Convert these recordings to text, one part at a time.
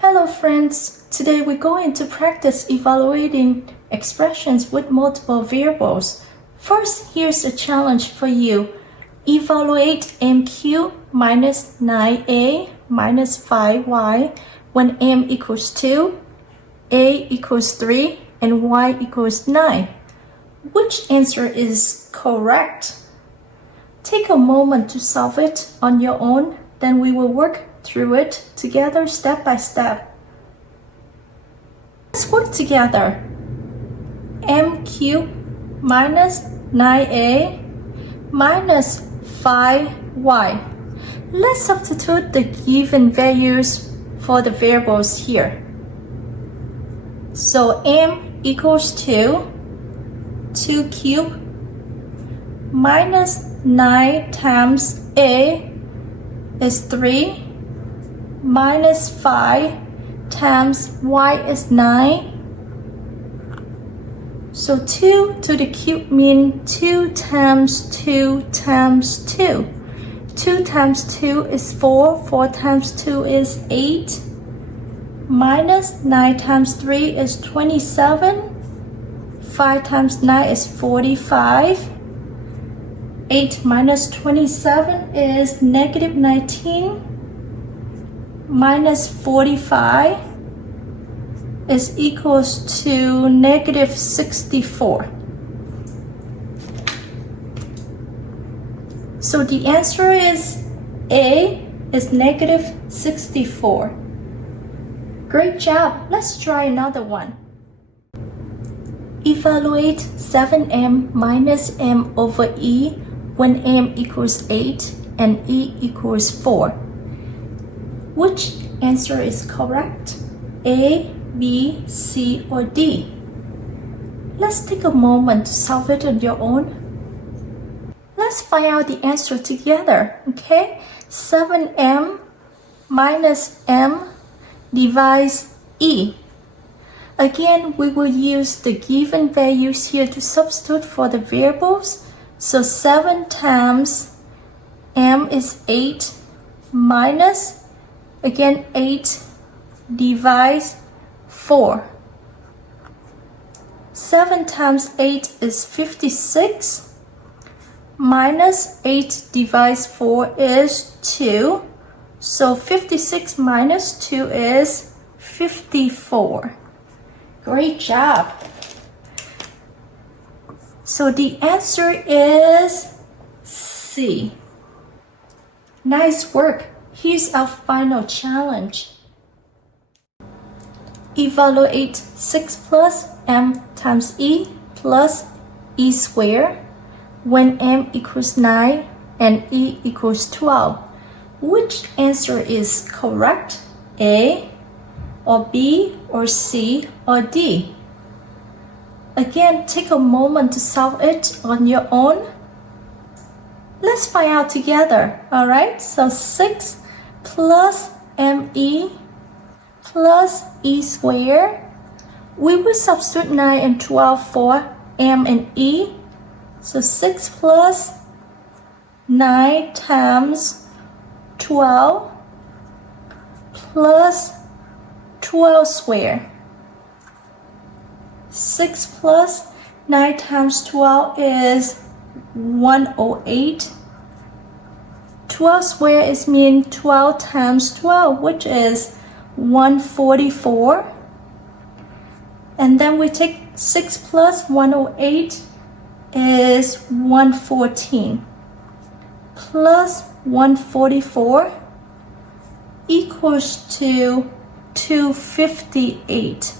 Hello friends, today we're going to practice evaluating expressions with multiple variables. First, here's a challenge for you. Evaluate m cubed minus 9a minus 5y when m equals 2, a equals 3, and y equals 9. Which answer is correct? Take a moment to solve it on your own, then we will work through it together step by step. Let's work together. M cubed minus 9a minus 5y. Let's substitute the given values for the variables here. So m equals 2 cubed minus 9 times a is 3 minus 5 times y is 9. So 2 to the cube means 2 times 2 times 2. 2 times 2 is 4. 4 times 2 is 8. Minus 9 times 3 is 27. 5 times 9 is 45. 8 minus 27 is negative 19. Minus 45 is equals to negative 64. So the answer is A is negative 64. Great job. Let's try another one. Evaluate 7m minus m over e when m equals 8 and e equals 4. Which answer is correct? A, B, C, or D? Let's take a moment to solve it on your own. Let's find out the answer together, okay? 7m minus m divides e. Again, we will use the given values here to substitute for the variables. So 7 times m is 8 minus, again 8 divides 4. 7 times 8 is 56 minus 8 divides 4 is 2. So 56 minus 2 is 54. Great job. So the answer is C. Nice work. Here's our final challenge. Evaluate 6 plus m times e plus e squared when m equals 9 and e equals 12. Which answer is correct? A, or B, or C, or D? Again, take a moment to solve it on your own. Let's find out together, alright? So 6 plus me plus e squared. We will substitute 9 and 12 for m and e. So 6 plus 9 times 12 plus 12 squared. 6 plus 9 times 12 is 108. 12 squared is mean 12 times 12, which is 144. And then we take 6 plus 108 is 114 plus 144 equals to 258.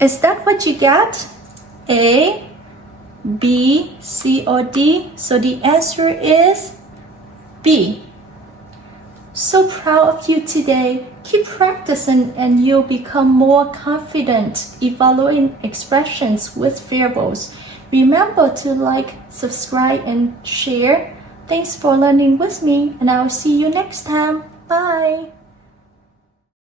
Is that what you got? A, B, C, or D? So the answer is B. So proud of you today. Keep practicing and you'll become more confident evaluating expressions with variables. Remember to like, subscribe, and share. Thanks for learning with me, and I'll see you next time. Bye.